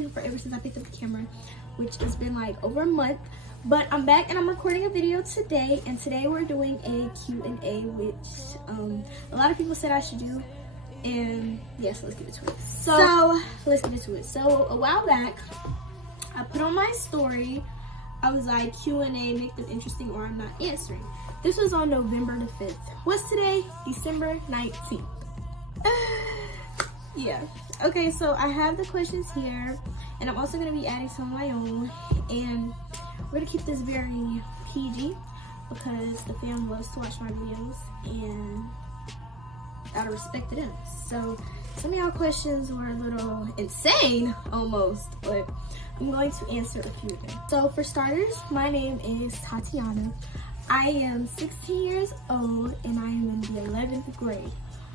been forever since I picked up the camera, which has been like over a month. But I'm back and I'm recording a video today, and today we're doing a Q&A, which a lot of people said I should do. And yes, let's get into it. So let's get into it. So a while back, I put on my story, I was like, Q&A, make them interesting or I'm not answering. This was on November the 5th. What's today? December 19th. Yeah. Okay, so I have the questions here, and I'm also going to be adding some of my own. And we're going to keep this very PG because the fam loves to watch my videos, and out of respect to them. So some of y'all questions were a little insane almost, but I'm going to answer a few of them. So for starters, my name is Tatiana. I am 16 years old and I am in the 11th grade.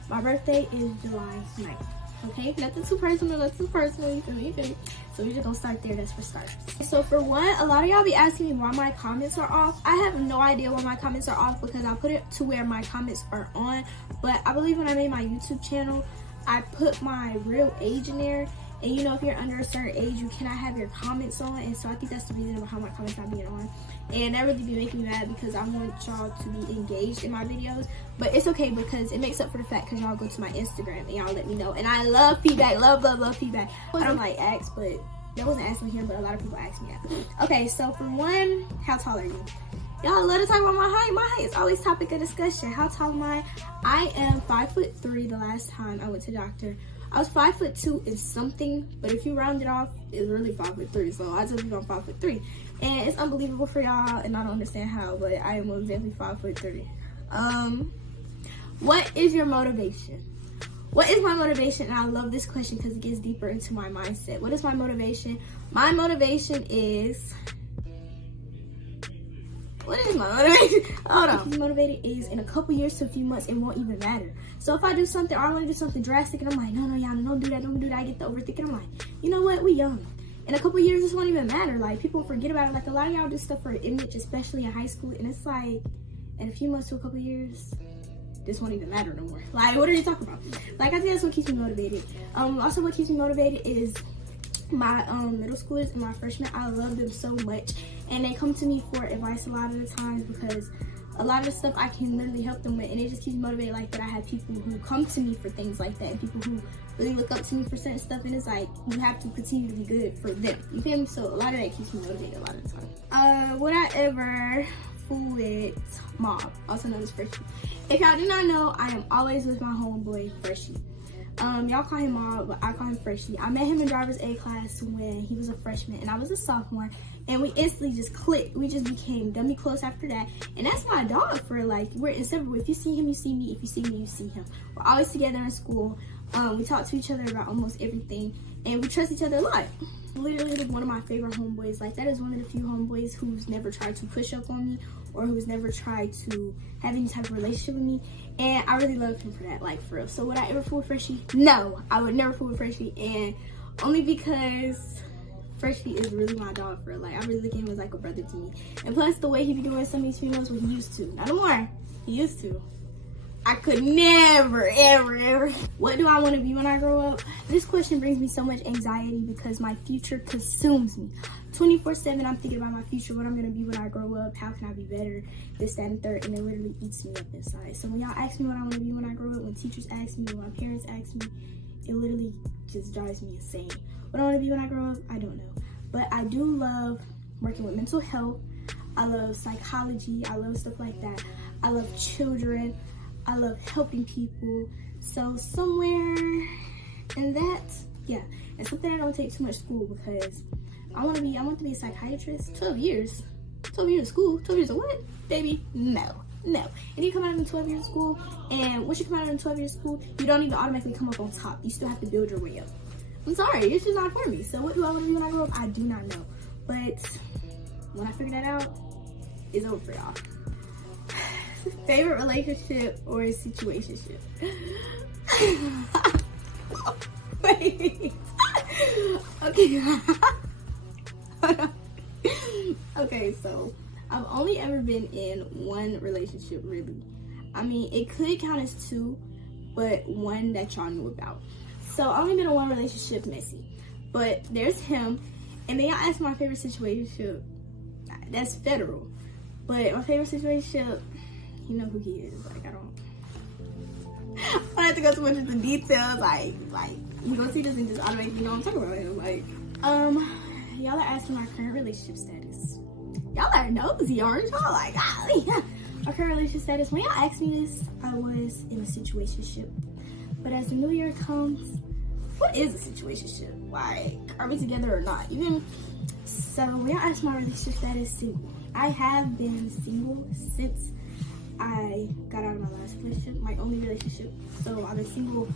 My birthday is July 9th. Okay, nothing too personal, you feel me? Okay. So we're just gonna start there, that's for starters. So for one, a lot of y'all be asking me why my comments are off. I have no idea why my comments are off because I put it to where my comments are on. But I believe when I made my YouTube channel, I put my real age in there. And you know, if you're under a certain age, you cannot have your comments on. And so I think that's the reason behind my comments not being on. And that really be making me mad because I want y'all to be engaged in my videos. But it's okay because it makes up for the fact because y'all go to my Instagram and y'all let me know. And I love feedback, love feedback. I don't like ask, but that wasn't asked on here, but a lot of people ask me that. Okay, so for one, how tall are you? Y'all love to talk about my height. My height is always topic of discussion. How tall am I? I am 5'3" the last time I went to the doctor. I was 5'2" and something, but if you round it off, it's really 5'3". So I tell you I'm 5'3", and it's unbelievable for y'all, and I don't understand how, but I am most definitely 5'3". What is your motivation? What is my motivation? And I love this question because it gets deeper into my mindset. What is my motivation? My motivation is. What is my motivation? Hold on. Being motivated is in a couple years to a few months, it won't even matter. So if I do something, or I want to do something drastic, and I'm like, no, y'all, don't do that. I get the overthinking. I'm like, you know what? We young. In a couple years, this won't even matter. Like, people forget about it. Like, a lot of y'all do stuff for an image, especially in high school, and it's like, in a few months to a couple years, this won't even matter no more. Like, what are you talking about? Like, I think that's what keeps me motivated. Also, what keeps me motivated is my middle schoolers and my freshmen. I love them so much, and they come to me for advice a lot of the times because a lot of the stuff I can literally help them with, and it just keeps me motivated. Like that, I have people who come to me for things like that, and people who really look up to me for certain stuff, and it's like you have to continue to be good for them. You feel me? So a lot of that keeps me motivated a lot of the time. Would I ever fool with Mob, also known as Freshie? If y'all do not know, I am always with my homeboy Freshie. Y'all call him Mob, but I call him Freshie. I met him in driver's aid class when he was a freshman and I was a sophomore, and we instantly just clicked. We just became dummy close after that, and that's my dog for like, we're inseparable. If you see him, you see me. If you see me, you see him. We're always together in school. We talk to each other about almost everything, and we trust each other a lot. Literally one of my favorite homeboys. Like, that is one of the few homeboys who's never tried to push up on me or who's never tried to have any type of relationship with me, and I really love him for that, like, for real. So would I ever fool with Freshie? No, I would never fool with Freshie, and only because Freshie is really my dog for real. Like, I really look at him as like a brother to me, and plus the way he be doing some of these females, what he used to, not no more, he used to. I could never, ever. What do I want to be when I grow up? This question brings me so much anxiety because my future consumes me. 24/7, I'm thinking about my future, what I'm going to be when I grow up, how can I be better, this, that, and third, and it literally eats me up inside. So when y'all ask me what I want to be when I grow up, when teachers ask me, when my parents ask me, it literally just drives me insane. What I want to be when I grow up, I don't know. But I do love working with mental health. I love psychology. I love stuff like that. I love children. I love helping people. So somewhere in that, yeah. And something I don't take too much school because I want to be a psychiatrist. 12 years. 12 years of school. 12 years of what? Baby, no. And you come out of 12 years of school, and once you come out of 12 years of school, you don't even automatically come up on top. You still have to build your way up. I'm sorry, it's just not for me. So what do I want to be when I grow up? I do not know. But when I figure that out, it's over for y'all. Favorite relationship or situationship? Wait. Okay. Hold on. Okay, so I've only ever been in one relationship, really. I mean, it could count as two, but one that y'all knew about. So I've only been in one relationship, messy. But there's him. And then y'all ask my favorite situationship. That's federal. But my favorite situationship, you know who he is. Like, I don't have to go too much into details. Like you gonna see this and just automatically know I'm talking about him. Like, y'all are asking my current relationship status. Y'all are nosy, aren't y'all? Like, golly, yeah. Our current relationship status. When y'all asked me this, I was in a situationship. But as the new year comes, what is a situationship? Like, are we together or not? So when y'all ask my relationship status, single. I have been single since I got out of my last relationship, my only relationship. So I've been single.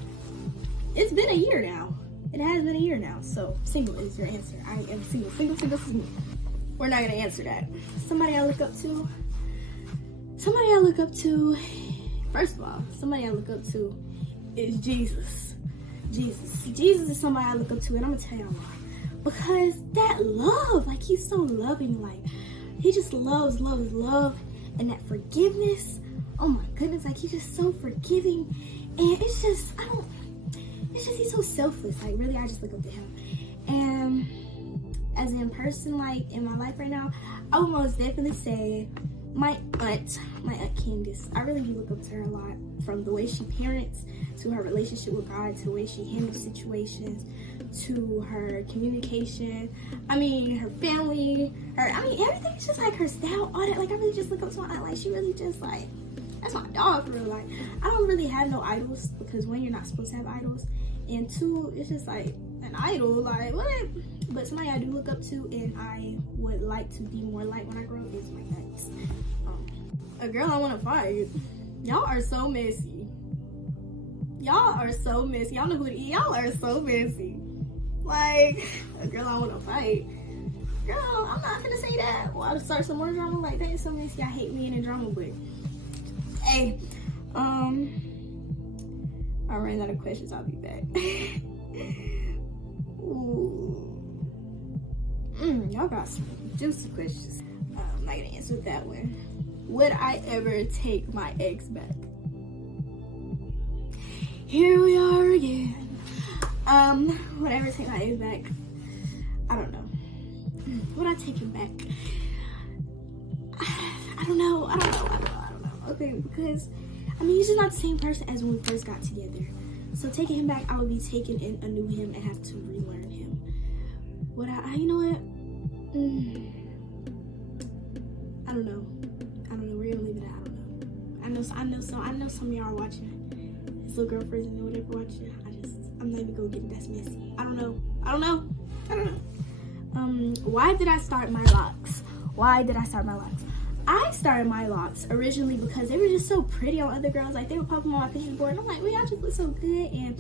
It's been a year now. It has been a year now. So single is your answer. I am single. Single. We're not gonna answer that. Somebody I look up to. First of all, somebody I look up to is Jesus. Jesus is somebody I look up to, and I'm gonna tell y'all why. Because that love, like, he's so loving, like, he just loves, and that forgiveness, oh my goodness, like, he's just so forgiving, and it's just, he's so selfless, like, really, I just look up to him. And as in person, like, in my life right now, I would most definitely say my aunt Candace. I really do look up to her a lot, from the way she parents, to her relationship with God, to the way she handles situations, to her communication, her family, everything's just like her style, all that. Like, I really just look up to my aunt, like, she really just, like, that's my dog for real. Like, I don't really have no idols, because one, you're not supposed to have idols, and two, it's just like an idol, like, what? But somebody I do look up to and I would like to be more like when I grow up is my ex. A girl I want to fight. Y'all are so messy. Y'all know who it is. Y'all are so messy. Like, a girl I want to fight. Girl, I'm not gonna say that. Well, I'll start some more drama. Like, that is so messy. I hate being in drama, but hey, I ran out of questions. I'll be back. Ooh. Y'all got some juicy questions. I'm not gonna answer that one. Would I ever take my ex back? Here we are again. Would I ever take my ex back? I don't know. Would I take him back? I don't know. Okay, because he's just not the same person as when we first got together. So taking him back, I would be taking in a new him and have to relearn him. Would you know what? I don't know. We're gonna leave it at I don't know. I know some of y'all are watching. His little girlfriends and whatever watching. I'm not even gonna get it. That's messy. I don't know. Why did I start my locks? I started my locks originally because they were just so pretty on other girls. Like, they were popping on my picture board, and I'm like, well, y'all just look so good, and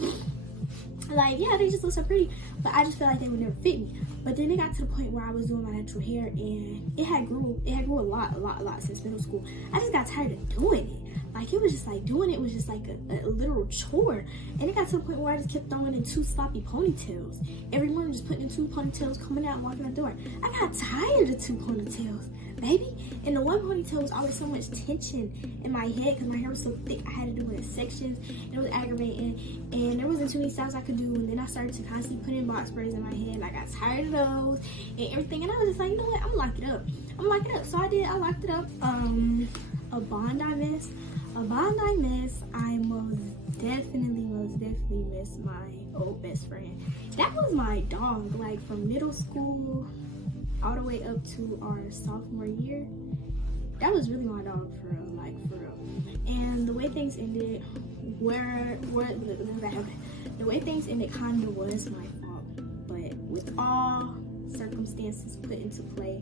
like, yeah, they just look so pretty, but I just felt like they would never fit me. But then it got to the point where I was doing my natural hair, and it had grew a lot since middle school. I just got tired of doing it. Like, it was just like, doing it was just like a literal chore. And it got to the point where I just kept throwing in 2 sloppy ponytails every morning, just putting in 2 ponytails, coming out and walking out the door. I got tired of 2 ponytails, baby. And the one ponytail was always so much tension in my head because my hair was so thick. I had to do it in sections, and it was aggravating, and there wasn't too many styles I could do. And then I started to constantly put in box braids in my head, and I got tired of those and everything. And I was just like, you know what, I'm gonna lock it up. So I did. I locked it up. A Bondi mess. I most definitely miss my old best friend. That was my dog, like, from middle school all the way up to our sophomore year. That was really my dog, for real. And the way things ended, the way things ended kind of was my fault. But with all circumstances put into play,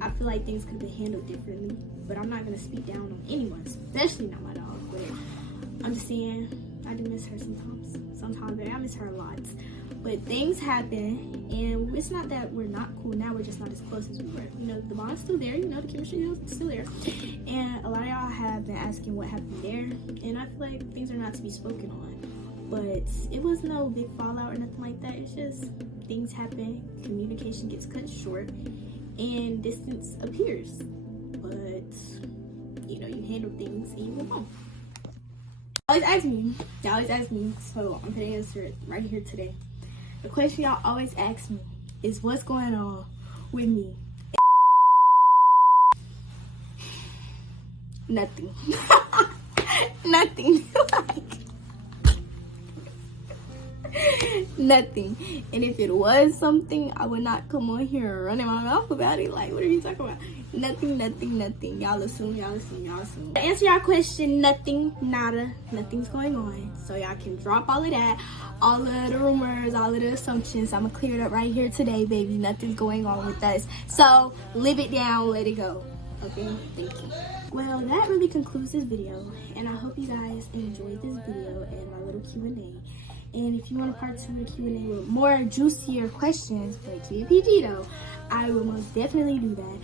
I feel like things could have been handled differently. But I'm not gonna speak down on anyone, especially not my dog. But I'm just saying, I do miss her sometimes, but I miss her a lot. But things happen, and it's not that we're not cool now, we're just not as close as we were. You know, the bond's still there, the chemistry is still there. And a lot of y'all have been asking what happened there, and I feel like things are not to be spoken on. But it was no big fallout or nothing like that. It's just things happen, communication gets cut short, and distance appears. But, you handle things and you move on. Y'all always ask me, so I'm gonna answer it right here today. the question y'all always ask me is what's going on with me. Nothing. Nothing. Nothing. And if it was something, I would not come on here running my mouth about it. Like, what are you talking about? Nothing, nothing, nothing. Y'all assume. To answer y'all question, nothing, nada, nothing's going on. So y'all can drop all of that, all of the rumors, all of the assumptions. I'm gonna clear it up right here today, baby. Nothing's going on with us. So live it down, let it go. Okay, thank you. Well, that really concludes this video, and I hope you guys enjoyed this video and my little Q&A. And if you want a part 2 of the Q&A with more juicier questions, but keep it PG though, I will most definitely do that.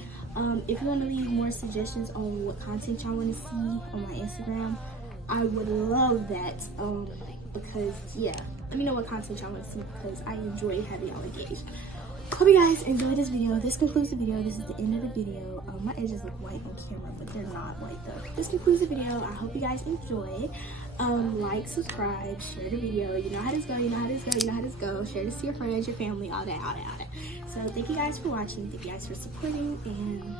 If you want to leave more suggestions on what content y'all want to see on my Instagram, I would love that. Because yeah, let me know what content y'all want to see because I enjoy having y'all engaged. Hope you guys enjoyed this video. This concludes the video. This is the end of the video. My edges look white on camera, but they're not white though. This concludes the video. I hope you guys enjoyed. Like, subscribe, share the video. You know how this go. Share this to your friends, your family, all that. So thank you guys for watching. Thank you guys for supporting, and